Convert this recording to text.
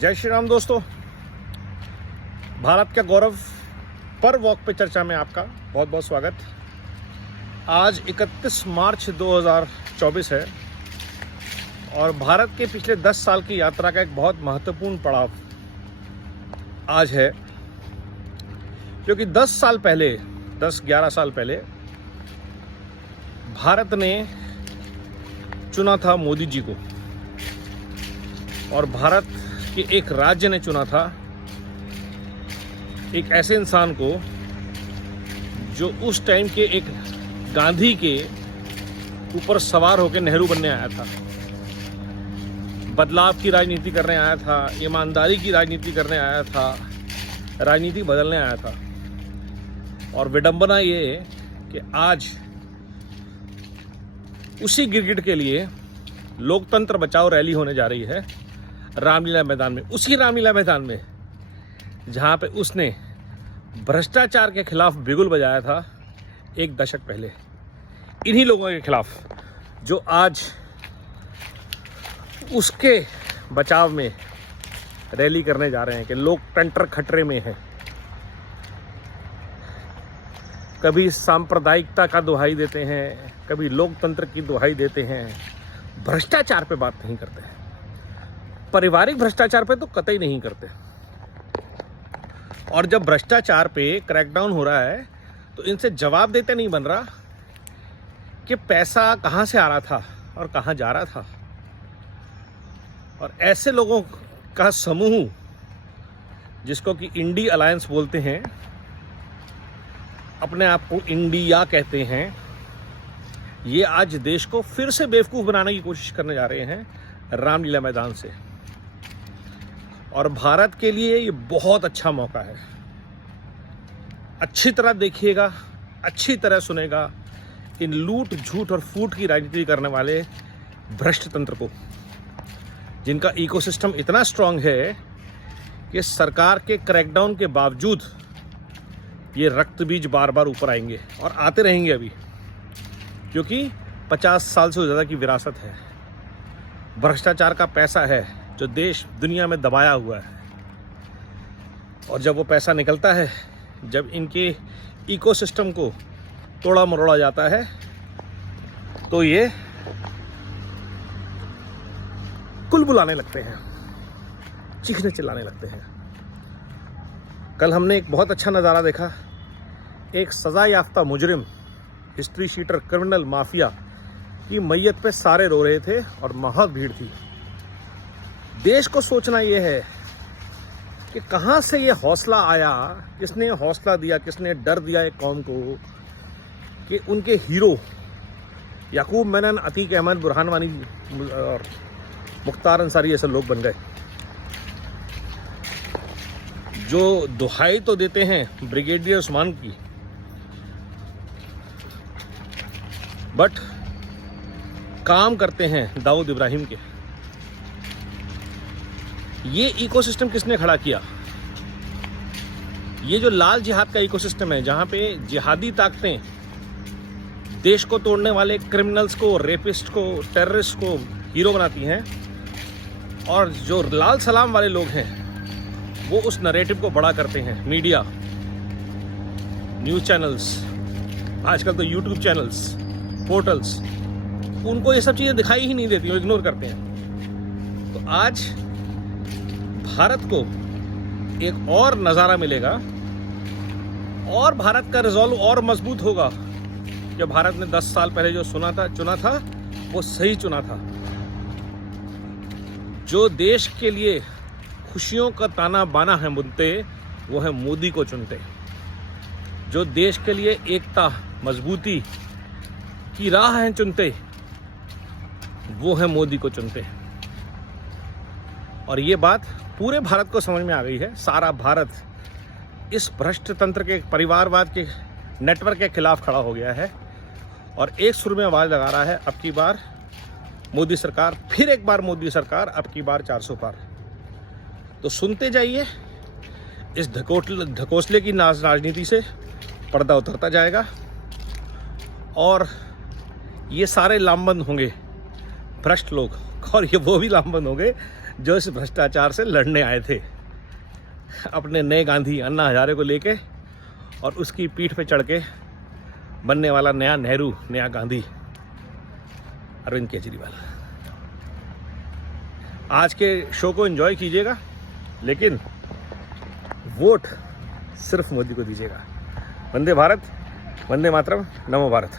जय श्री राम दोस्तों। भारत का गौरव पर वॉक पे चर्चा में आपका बहुत बहुत स्वागत। आज 31 मार्च 2024 है और भारत के पिछले 10 साल की यात्रा का एक बहुत महत्वपूर्ण पड़ाव आज है, क्योंकि 10-11 साल पहले भारत ने चुना था मोदी जी को और भारत के एक राज्य ने चुना था एक ऐसे इंसान को जो उस टाइम के एक गांधी के ऊपर सवार होकर नेहरू बनने आया था, बदलाव की राजनीति करने आया था, ईमानदारी की राजनीति करने आया था, राजनीति बदलने आया था। और विडंबना ये कि आज उसी गिरगिट के लिए लोकतंत्र बचाओ रैली होने जा रही है रामलीला मैदान में, उसी रामलीला मैदान में जहां पे उसने भ्रष्टाचार के खिलाफ बिगुल बजाया था एक दशक पहले। इन्हीं लोगों के खिलाफ जो आज उसके बचाव में रैली करने जा रहे हैं कि लोकतंत्र खतरे में है। कभी सांप्रदायिकता का दुहाई देते हैं, कभी लोकतंत्र की दुहाई देते हैं, भ्रष्टाचार पे बात नहीं करते हैं, पारिवारिक भ्रष्टाचार पे तो कतई नहीं करते। और जब भ्रष्टाचार पे क्रैकडाउन हो रहा है तो इनसे जवाब देते नहीं बन रहा कि पैसा कहाँ से आ रहा था और कहाँ जा रहा था। और ऐसे लोगों का समूह जिसको कि इंडी अलायंस बोलते हैं, अपने आप को इंडिया कहते हैं, ये आज देश को फिर से बेवकूफ़ बनाने की कोशिश करने जा रहे हैं रामलीला मैदान से। और भारत के लिए ये बहुत अच्छा मौका है। अच्छी तरह देखिएगा, अच्छी तरह सुनेगा इन लूट झूठ और फूट की राजनीति करने वाले भ्रष्ट तंत्र को, जिनका इकोसिस्टम इतना स्ट्रांग है कि सरकार के क्रैकडाउन के बावजूद ये रक्त बीज बार बार ऊपर आएंगे और आते रहेंगे अभी, क्योंकि 50 साल से ज़्यादा की विरासत है, भ्रष्टाचार का पैसा है जो देश दुनिया में दबाया हुआ है। और जब वो पैसा निकलता है, जब इनके इकोसिस्टम को तोड़ा मरोड़ा जाता है, तो ये कुलबुलाने लगते हैं, चीखने चिल्लाने लगते हैं। कल हमने एक बहुत अच्छा नज़ारा देखा। एक सजा याफ्ता मुजरिम, हिस्ट्री शीटर, क्रिमिनल, माफिया की मैयत पे सारे रो रहे थे और बहुत भीड़ थी। देश को सोचना ये है कि कहाँ से ये हौसला आया, किसने हौसला दिया, किसने डर दिया एक कौम को कि उनके हीरो याकूब मेनन, अतीक अहमद, बुरहान वानी और मुख्तार अंसारी ऐसे लोग बन गए जो दुहाई तो देते हैं ब्रिगेडियर उस्मान की, बट काम करते हैं दाऊद इब्राहिम के। ये इकोसिस्टम किसने खड़ा किया? ये जो लाल जिहाद का इकोसिस्टम है, जहां पे जिहादी ताकतें देश को तोड़ने वाले क्रिमिनल्स को, रेपिस्ट को, टेररिस्ट को हीरो बनाती हैं, और जो लाल सलाम वाले लोग हैं वो उस नरेटिव को बड़ा करते हैं। मीडिया, न्यूज़ चैनल्स, आजकल तो यूट्यूब चैनल्स, पोर्टल्स, उनको ये सब चीज़ें दिखाई ही नहीं देती, वो इग्नोर करते हैं। तो आज भारत को एक और नज़ारा मिलेगा और भारत का रिजॉल्व और मजबूत होगा कि भारत ने 10 साल पहले जो चुना था वो सही चुना था। जो देश के लिए खुशियों का ताना बाना है बुनते, वो है मोदी को चुनते। जो देश के लिए एकता, मजबूती की राह है चुनते, वो है मोदी को चुनते। और ये बात पूरे भारत को समझ में आ गई है। सारा भारत इस भ्रष्ट तंत्र के, परिवारवाद के नेटवर्क के खिलाफ खड़ा हो गया है और एक सुर में आवाज़ लगा रहा है, अब की बार मोदी सरकार, फिर एक बार मोदी सरकार, अब की बार 400 पार। तो सुनते जाइए, इस ढकोसले की राजनीति से पर्दा उतरता जाएगा और ये सारे लामबंद होंगे भ्रष्ट लोग, और ये वो भी लामबंद होंगे जो इस भ्रष्टाचार से लड़ने आए थे, अपने नए गांधी अन्ना हजारे को लेके, और उसकी पीठ पे चढ़ के बनने वाला नया नेहरू, नया गांधी अरविंद केजरीवाल। आज के शो को एंजॉय कीजिएगा, लेकिन वोट सिर्फ मोदी को दीजिएगा। वंदे भारत, वंदे मातरम, नमो भारत।